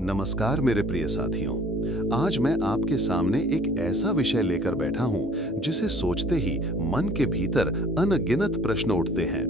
नमस्कार मेरे प्रिय साथियों। आज मैं आपके सामने एक ऐसा विषय लेकर बैठा हूं जिसे सोचते ही मन के भीतर अनगिनत प्रश्न उठते हैं।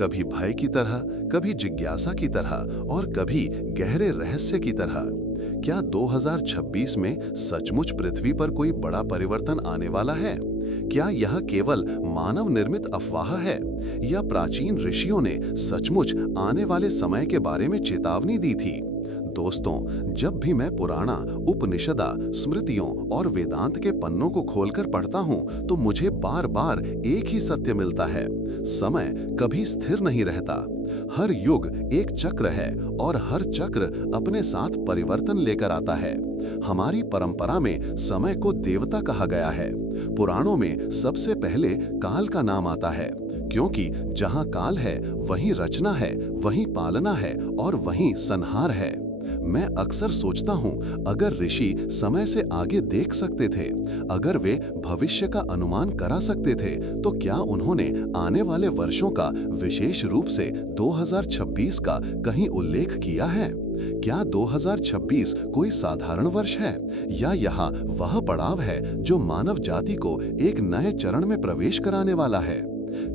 कभी भय की तरह, कभी जिज्ञासा की तरह और कभी गहरे रहस्य की तरह। क्या 2026 में सचमुच पृथ्वी पर कोई बड़ा परिवर्तन आने वाला है? क्या यह केवल मानव निर्मित अफवाह है या प्राचीन ऋषियों ने सचमुच आने वाले समय के बारे में चेतावनी दी थी? दोस्तों, जब भी मैं पुराना, उपनिषदा, स्मृतियों और वेदांत के पन्नों को खोलकर पढ़ता हूं, तो मुझे बार बार एक ही सत्य मिलता है। समय कभी स्थिर नहीं रहता। हर युग एक चक्र है और हर चक्र अपने साथ परिवर्तन लेकर आता है। हमारी परंपरा में समय को देवता कहा गया है। पुराणों में सबसे पहले काल का नाम आता है, क्योंकि जहां काल है वहीं रचना है, वहीं पालना है और वहीं संहार है। मैं अक्सर सोचता हूं, अगर ऋषि समय से आगे देख सकते थे, अगर वे भविष्य का अनुमान करा सकते थे, तो क्या उन्होंने आने वाले वर्षों का, विशेष रूप से 2026 का कहीं उल्लेख किया है? क्या 2026 कोई साधारण वर्ष है या यह वह पड़ाव है जो मानव जाति को एक नए चरण में प्रवेश कराने वाला है?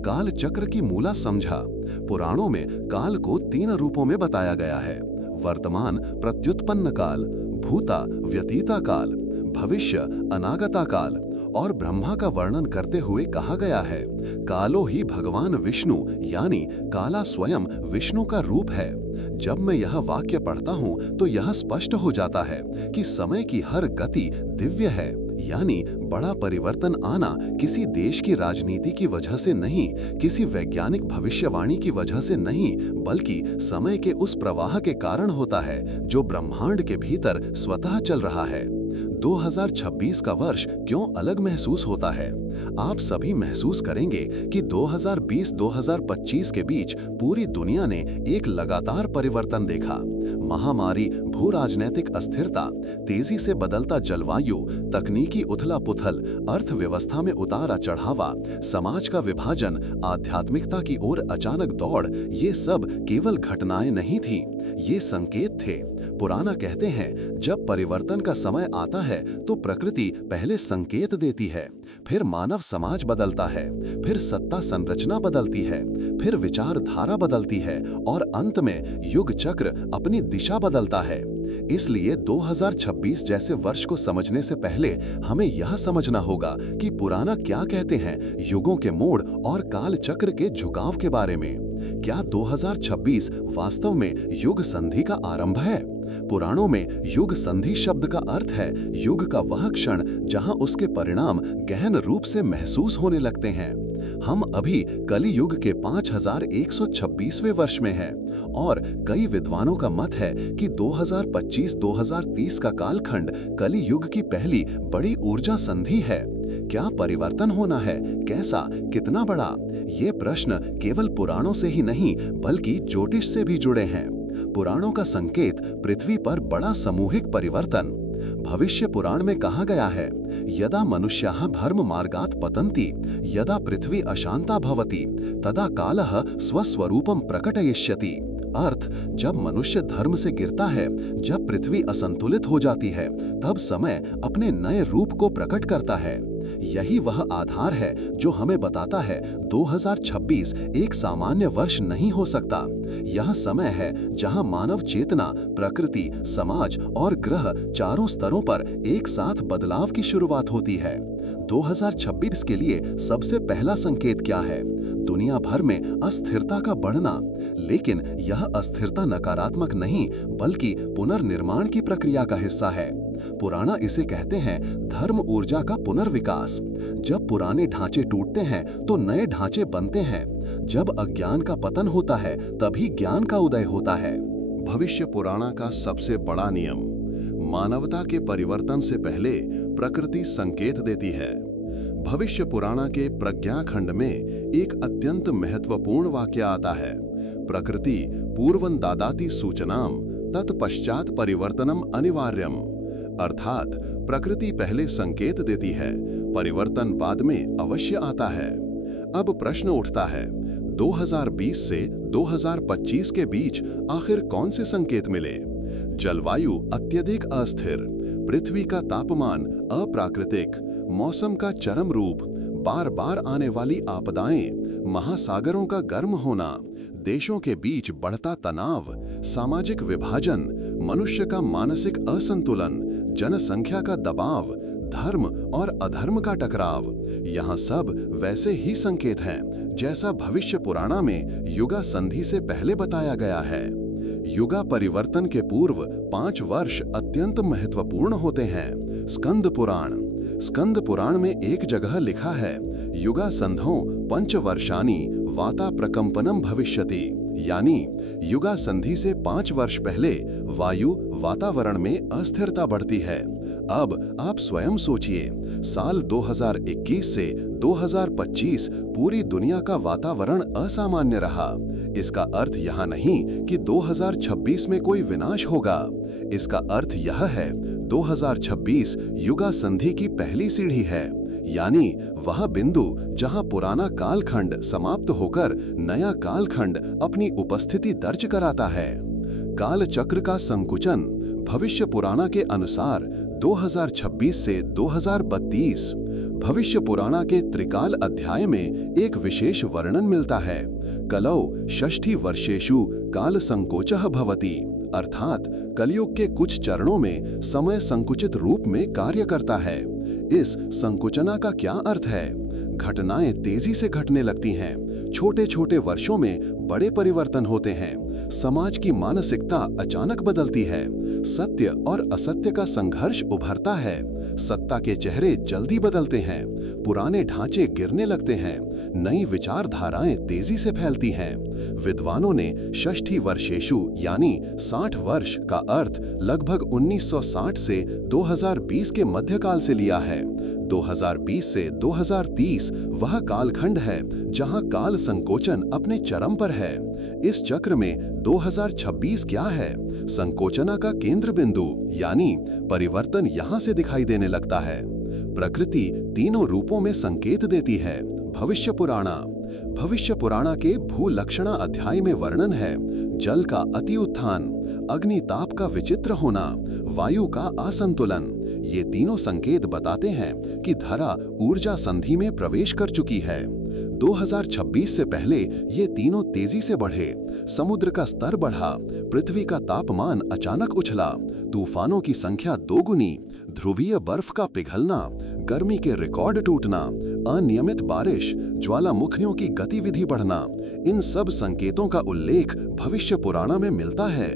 काल चक्र की मूला समझा। पुराणों में काल को 3 रूपों में बताया गया है: वर्तमान प्रत्युत्पन्न काल, भूता व्यतीता काल, भविष्य अनागता काल। और ब्रह्मा का वर्णन करते हुए कहा गया है, कालो ही भगवान विष्णु, यानी काला स्वयं विष्णु का रूप है। जब मैं यह वाक्य पढ़ता हूँ तो यह स्पष्ट हो जाता है कि समय की हर गति दिव्य है, यानी बड़ा परिवर्तन आना किसी देश की राजनीति की वजह से नहीं, किसी वैज्ञानिक भविष्यवाणी की वजह से नहीं, बल्कि समय के उस प्रवाह के कारण होता है जो ब्रह्मांड के भीतर स्वतः चल रहा है। 2026 का वर्ष क्यों अलग महसूस होता है? आप सभी महसूस करेंगे कि 2020-2025 के बीच पूरी दुनिया ने एक लगातार परिवर्तन देखा। महामारी, भू राजनैतिक अस्थिरता, तेजी से बदलता जलवायु, तकनीकी उथला-पुथल, अर्थव्यवस्था में उतार चढ़ावा, समाज का विभाजन, आध्यात्मिकता की ओर अचानक दौड़, ये सब केवल घटनाएं नहीं थीं, ये संकेत थे। पुराना कहते हैं, जब परिवर्तन का समय आता है तो प्रकृति पहले संकेत देती है, फिर मानव समाज बदलता है, फिर सत्ता संरचना बदलती है, फिर विचारधारा बदलती है और अंत में युग चक्र अपनी दिशा बदलता है। इसलिए 2026 जैसे वर्ष को समझने से पहले हमें यह समझना होगा कि पुराना क्या कहते हैं युगों के मोड़ और काल चक्र के झुकाव के बारे में। क्या 2026 वास्तव में युग संधि का आरंभ है? पुराणों में युग संधि शब्द का अर्थ है युग का वह क्षण जहां उसके परिणाम गहन रूप से महसूस होने लगते हैं। हम अभी कलि युग के 5126वें वर्ष में हैं और कई विद्वानों का मत है कि 2025-2030 का कालखंड कलि युग की पहली बड़ी ऊर्जा संधि है। क्या परिवर्तन होना है? कैसा? कितना बड़ा? ये प्रश्न केवल पुराणों से ही नहीं बल्कि ज्योतिष से भी जुड़े हैं। पुराणों का संकेत पृथ्वी पर बड़ा सामूहिक परिवर्तन। भविष्य पुराण में कहा गया है, यदा मनुष्याः धर्म मार्गात् पतन्ति, यदा पृथ्वी अशांता भवति, तदा कालः स्वस्वरूपं प्रकटयिष्यति। अर्थ, जब मनुष्य धर्म से गिरता है, जब पृथ्वी असंतुलित हो जाती है, तब समय अपने नए रूप को प्रकट करता है। यही वह आधार है जो हमें बताता है 2026 एक सामान्य वर्ष नहीं हो सकता। यह समय है जहां मानव चेतना, प्रकृति, समाज और ग्रह चारों स्तरों पर एक साथ बदलाव की शुरुआत होती है। 2026 के लिए सबसे पहला संकेत क्या है? दुनिया भर में अस्थिरता का बढ़ना। लेकिन यह अस्थिरता नकारात्मक नहीं बल्कि पुनर्निर्माण की प्रक्रिया का हिस्सा है। पुराना इसे कहते हैं धर्म ऊर्जा का पुनर्विकास। जब पुराने ढांचे टूटते हैं तो नए ढांचे बनते हैं। जब अज्ञान का पतन होता है तभी ज्ञान का उदय होता है। भविष्य पुराण का सबसे बड़ा नियम, मानवता के परिवर्तन से पहले प्रकृति संकेत देती है। भविष्य पुराण के प्रज्ञा खंड में एक अत्यंत महत्वपूर्ण वाक्य आता है, प्रकृति पूर्वं ददाति सूचनाम तत्पश्चात परिवर्तनम अनिवार्यम। अर्थात प्रकृति पहले संकेत देती है, परिवर्तन बाद में अवश्य आता है। अब प्रश्न उठता है, 2020 से 2025 के बीच आखिर कौन से संकेत मिले? जलवायु अत्यधिक अस्थिर, पृथ्वी का तापमान अप्राकृतिक, मौसम का चरम रूप, बार बार आने वाली आपदाएं, महासागरों का गर्म होना, देशों के बीच बढ़ता तनाव, सामाजिक विभाजन, मनुष्य का मानसिक असंतुलन, जनसंख्या का दबाव, धर्म और अधर्म का टकराव, यहाँ सब वैसे ही संकेत हैं जैसा भविष्य पुराणा में युगा संधि से पहले बताया गया है। युगा परिवर्तन के पूर्व 5 वर्ष अत्यंत महत्वपूर्ण होते हैं। स्कंद पुराण में एक जगह लिखा है, युगा संधौ पंचवर्षाणि वाता प्रकंपनम भविष्यति, यानी युगा संधि से 5 वर्ष पहले वायु वातावरण में अस्थिरता बढ़ती है। अब आप स्वयं सोचिए, साल 2021 से 2025 पूरी दुनिया का वातावरण असामान्य रहा। इसका अर्थ यह नहीं कि 2026 में कोई विनाश होगा। इसका अर्थ यह है 2026 युगा संधि की पहली सीढ़ी है, यानी वह बिंदु जहां पुराना कालखंड समाप्त होकर नया कालखंड अपनी उपस्थिति दर्ज कराता है। काल चक्र का संकुचन भविष्य पुराणा के अनुसार 2026 से 2032। भविष्य पुराणा के त्रिकाल अध्याय में एक विशेष वर्णन मिलता है, कलौ षष्ठी वर्षेषु काल संकोचः भवति, अर्थात कलयुग के कुछ चरणों में समय संकुचित रूप में कार्य करता है। इस संकुचना का क्या अर्थ है? घटनाएं तेजी से घटने लगती हैं, छोटे छोटे वर्षों में बड़े परिवर्तन होते हैं, समाज की मानसिकता अचानक बदलती है, सत्य और असत्य का संघर्ष उभरता है, सत्ता के चेहरे जल्दी बदलते हैं, पुराने ढांचे गिरने लगते हैं, नई विचारधाराएं तेजी से फैलती हैं। विद्वानों ने षष्ठी वर्षेषु यानी 60 वर्ष का अर्थ लगभग 1960 से 2020 के मध्यकाल से लिया है। 2020 से 2030 वह कालखंड है जहां काल संकोचन अपने चरम पर है। इस चक्र में 2026 क्या है? संकोचना का केंद्र बिंदु, यानी परिवर्तन यहां से दिखाई देने लगता है। प्रकृति तीनों रूपों में संकेत देती है। भविष्य पुराणा के भूलक्षणा अध्याय में वर्णन है, जल का अति उत्थान, अग्निताप का विचित्र होना, वायु का असंतुलन। ये तीनों संकेत बताते हैं कि धरा ऊर्जा संधि में प्रवेश कर चुकी है। 2026 से पहले ये तीनों तेजी से बढ़े, समुद्र का स्तर बढ़ा, पृथ्वी का तापमान अचानक उछला, तूफानों की संख्या दोगुनी, ध्रुवीय बर्फ का पिघलना, गर्मी के रिकॉर्ड टूटना, अनियमित बारिश, ज्वालामुखियों की गतिविधि बढ़ना, इन सब संकेतों का उल्लेख भविष्य पुराणा में मिलता है।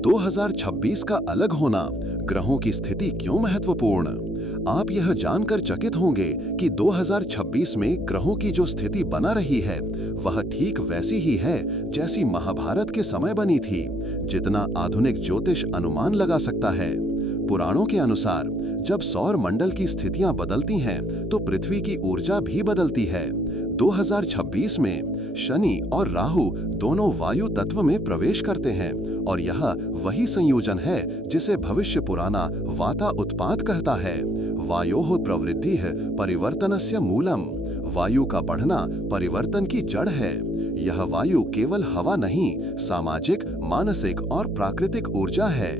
2026 का अलग होना, ग्रहों की स्थिति क्यों महत्वपूर्ण? आप यह जानकर चकित होंगे कि 2026 में ग्रहों की जो स्थिति बना रही है वह ठीक वैसी ही है जैसी महाभारत के समय बनी थी, जितना आधुनिक ज्योतिष अनुमान लगा सकता है। पुराणों के अनुसार जब सौर मंडल की स्थितियां बदलती हैं तो पृथ्वी की ऊर्जा भी बदलती है। 2026 में शनि और राहु दोनों वायु तत्व में प्रवेश करते हैं और यह वही संयोजन है जिसे भविष्य पुराणा वाता उत्पात कहता है। वायोः प्रवृद्धिः परिवर्तनस्य मूलम, वायु का बढ़ना परिवर्तन की जड़ है। यह वायु केवल हवा नहीं, सामाजिक, मानसिक और प्राकृतिक ऊर्जा है।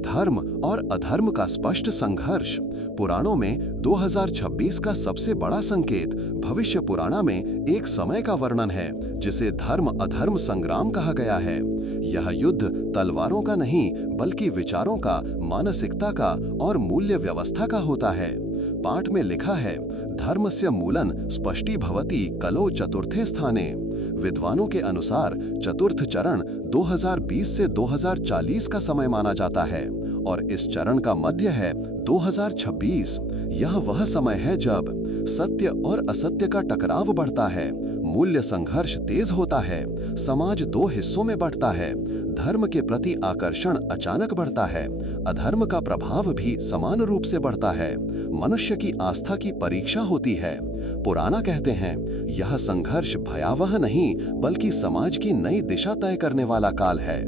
धर्म और अधर्म का स्पष्ट संघर्ष। पुराणों में 2026 का सबसे बड़ा संकेत भविष्य पुराणा में एक समय का वर्णन है जिसे धर्म अधर्म संग्राम कहा गया है। यह युद्ध तलवारों का नहीं बल्कि विचारों का, मानसिकता का और मूल्य व्यवस्था का होता है। पाठ में लिखा है, धर्मस्य मूलन स्पष्टी भवति कलो चतुर्थे स्थाने। विद्वानों के अनुसार चतुर्थ चरण 2020 से 2040 का समय माना जाता है और इस चरण का मध्य है 2026। यह वह समय है जब सत्य और असत्य का टकराव बढ़ता है, मूल्य संघर्ष तेज होता है, समाज दो हिस्सों में बढ़ता है, धर्म के प्रति आकर्षण अचानक बढ़ता है, अधर्म का प्रभाव भी समान रूप से बढ़ता है, मनुष्य की आस्था की परीक्षा होती है। पुराना कहते हैं, यह संघर्ष भयावह नहीं बल्कि समाज की नई दिशा तय करने वाला काल है।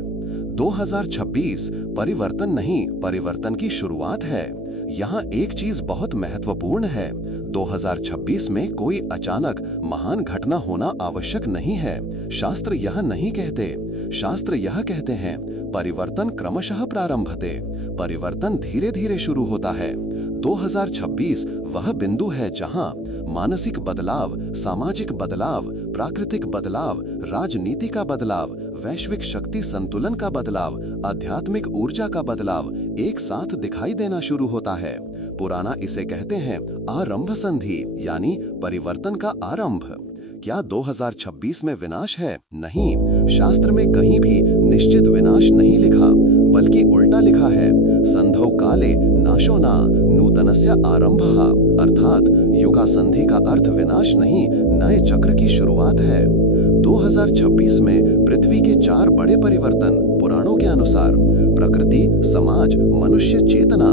2026 परिवर्तन नहीं, परिवर्तन की शुरुआत है। यहाँ एक चीज बहुत महत्वपूर्ण है, 2026 में कोई अचानक महान घटना होना आवश्यक नहीं है। शास्त्र यह नहीं कहते। शास्त्र यह कहते हैं, परिवर्तन क्रमशः प्रारंभते, परिवर्तन धीरे धीरे शुरू होता है। 2026 वह बिंदु है जहां मानसिक बदलाव, सामाजिक बदलाव, प्राकृतिक बदलाव, राजनीति का बदलाव, वैश्विक शक्ति संतुलन का बदलाव, आध्यात्मिक ऊर्जा का बदलाव एक साथ दिखाई देना शुरू होता है। पुराना इसे कहते हैं आरंभ संधि, यानी परिवर्तन का आरंभ। क्या 2026 में विनाश है? नहीं, शास्त्र में कहीं भी निश्चित विनाश नहीं लिखा, बल्कि उल्टा लिखा है, संधौ काले नाशो न नूतनस्य आरंभः, अर्थात युगा संधि का अर्थ विनाश नहीं, नए चक्र की शुरुआत है। 2026 में पृथ्वी के 4 बड़े परिवर्तन पुराणों के अनुसार: प्रकृति, समाज, मनुष्य चेतना।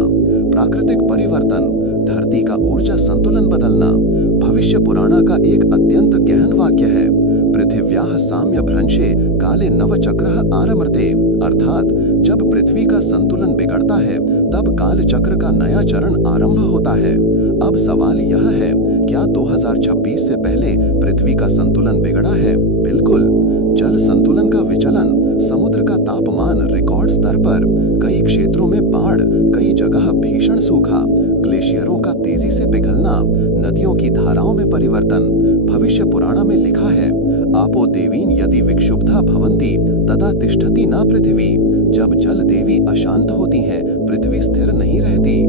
प्राकृतिक परिवर्तन, धरती का ऊर्जा संतुलन बदलना। भविष्य पुराण का एक अत्यंत गहन वाक्य है, पृथिव्याः साम्य भ्रंशे काले नवचक्रः आरमते, अर्थात जब पृथ्वी का संतुलन बिगड़ता है तब काल चक्र का नया चरण आरंभ होता है। अब सवाल यह है, क्या 2026 से पहले पृथ्वी का संतुलन बिगड़ा है? बिल्कुल। जल संतुलन का विचलन, समुद्र का तापमान रिकॉर्ड स्तर पर, कई क्षेत्रों में बाढ़, कई जगह भीषण सूखा, ग्लेशियरों का तेजी से पिघलना, नदियों की धाराओं में परिवर्तन। भविष्य पुराण में लिखा है, आपो देवीन यदि विक्षुब्धा भवन्ति तदा तिष्ठति न पृथ्वी। जब जल देवी अशांत होती हैं, पृथ्वी स्थिर नहीं रहती।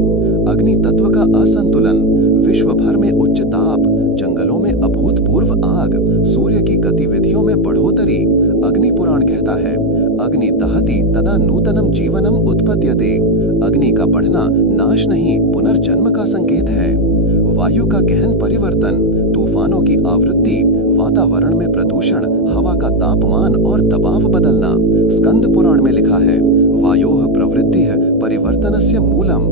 अग्नि तत्व का असंतुलन, विश्व भर में उच्च ताप, जंगलों में अभूतपूर्व आग, सूर्य की गतिविधियों में बढ़ोतरी। अग्नि पुराण कहता है, अग्नि दहति तदा नूतनम जीवनम उत्पद्यते। अग्नि का बढ़ना नाश नहीं, पुनर्जन्म का संकेत है। वायु का गहन परिवर्तन, तूफानों की आवृत्ति, वातावरण में प्रदूषण, हवा का तापमान और दबाव बदलना। स्कंद पुराण में लिखा है, वायोः प्रवृत्तिः परिवर्तनस्य मूलम।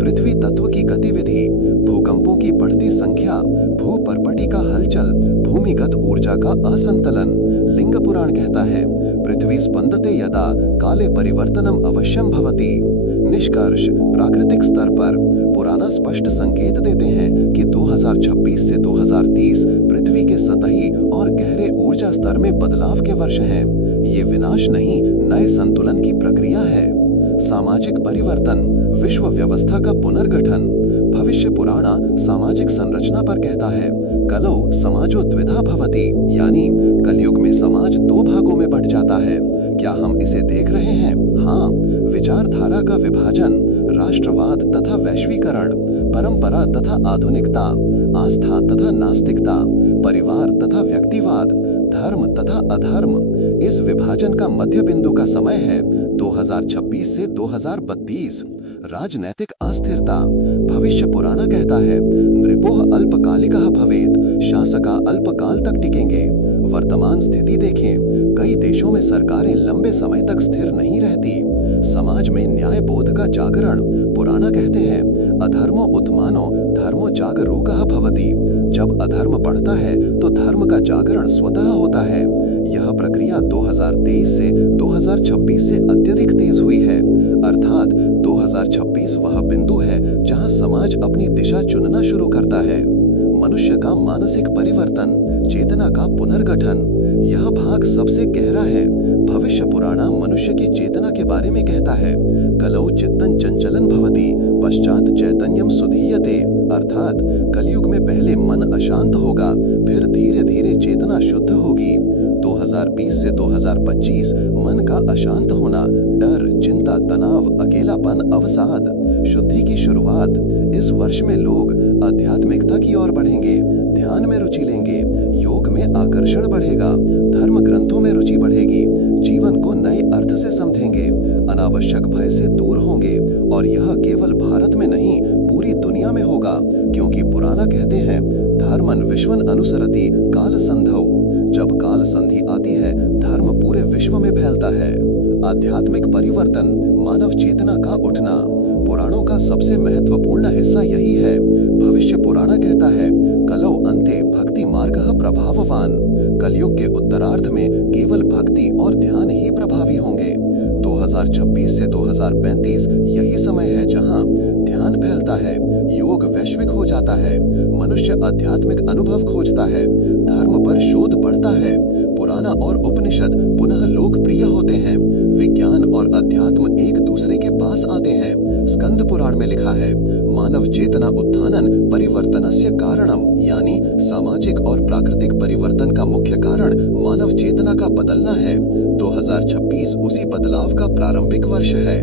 पृथ्वी तत्व की गतिविधि, भूकंपों की बढ़ती संख्या, भूपर्पटी का हलचल, भूमिगत ऊर्जा का असंतुलन। लिंग पुराण कहता है, पृथ्वी स्पंदते यदा काले परिवर्तनम अवश्यम भवति। निष्कर्ष, प्राकृतिक स्तर पर पुराना स्पष्ट संकेत देते हैं कि 2026 से 2030 पृथ्वी के सतही और गहरे ऊर्जा स्तर में बदलाव के वर्ष हैं। ये विनाश नहीं, नए संतुलन की प्रक्रिया है। सामाजिक परिवर्तन, विश्व व्यवस्था का पुनर्गठन। भविष्य पुराण सामाजिक संरचना पर कहता है, कलौ समाजो द्विधा भवति, यानी कलयुग में समाज 2 भागों में बंट जाता है। क्या हम इसे देख रहे हैं? हाँ, विचारधारा का विभाजन, राष्ट्रवाद तथा वैश्वीकरण, परंपरा तथा आधुनिकता, आस्था तथा नास्तिकता, परिवार तथा व्यक्तिवाद, धर्म तथा अधर्म। इस विभाजन का मध्य बिंदु का समय है 2026 से 2032। राजनैतिक अस्थिरता, भविष्य पुराण कहता है, नृपोः अल्पकालिकः भवेत्, शासका अल्पकाल तक टिकेंगे। वर्तमान स्थिति देखें, कई देशों में सरकारें लंबे समय तक स्थिर नहीं रहती। समाज में न्याय बोध का जागरण, पुराण कहते हैं, अधर्मो उत्थानो धर्मो जागरूकः भवति। जब अधर्म बढ़ता है तो धर्म का जागरण स्वतः होता है। यह प्रक्रिया 2023 से 2026 से अत्यधिक तेज हुई है, अर्थात 2026 वह बिंदु है जहां समाज अपनी दिशा चुनना शुरू करता है। मनुष्य का मानसिक परिवर्तन, चेतना का पुनर्गठन, यह भाग सबसे गहरा है। भविष्य पुराण मनुष्य की चेतना के बारे में कहता है, कलौ चित्तं चंचलं भवति पश्चात चैतन्यम सुधीयते, अर्थात कलयुग में पहले मन अशांत होगा, फिर धीरे धीरे चेतना शुद्ध होगी। 2020 से 2025 मन का अशांत होना, डर, चिंता, तनाव, अकेलापन, अवसाद, शुद्धि की शुरुआत। इस वर्ष में लोग आध्यात्मिकता की ओर बढ़ेंगे, ध्यान में रुचि लेंगे, योग में आकर्षण बढ़ेगा, धर्म ग्रंथों में रुचि बढ़ेगी, जीवन को नए अर्थ से समझेंगे, अनावश्यक भय से दूर होंगे। और यह केवल भारत में नहीं, पूरी दुनिया में होगा, क्योंकि पुराना कहते हैं, धर्मन विश्वन अनुसरति काल संधौ। जब काल संधि आती है, धर्म पूरे विश्व में फैलता है। आध्यात्मिक परिवर्तन, मानव चेतना का उठना, पुराणों का सबसे महत्वपूर्ण हिस्सा यही है। भविष्य पुराण कहता है, कलौ अन्ते भक्ति मार्गः प्रभाववान। कलयुग के उत्तरार्ध में केवल भक्ति और ध्यान ही प्रभावी होंगे। 2026 से 2035 यही समय है जहां ध्यान फैलता है, योग वैश्विक हो जाता है, मनुष्य आध्यात्मिक अनुभव खोजता है, धर्म पर शोध बढ़ता है, पुराण और उपनिषद पुनः लोकप्रिय होते हैं, विज्ञान और अध्यात्म एक दूसरे के पास आते हैं। स्कंद पुराण में लिखा है, मानव चेतना उत्थानन परिवर्तनस्य कारणम, यानी सामाजिक और प्राकृतिक परिवर्तन का मुख्य कारण मानव चेतना का बदलना है। 2026 उसी बदलाव का प्रारंभिक वर्ष है।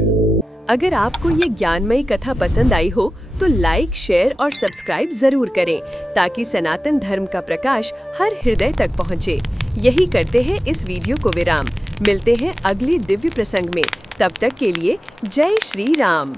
अगर आपको ये ज्ञानमयी कथा पसंद आई हो तो लाइक, शेयर और सब्सक्राइब जरूर करें ताकि सनातन धर्म का प्रकाश हर हृदय तक पहुंचे। यही करते हैं इस वीडियो को विराम। मिलते हैं अगले दिव्य प्रसंग में। तब तक के लिए जय श्री राम।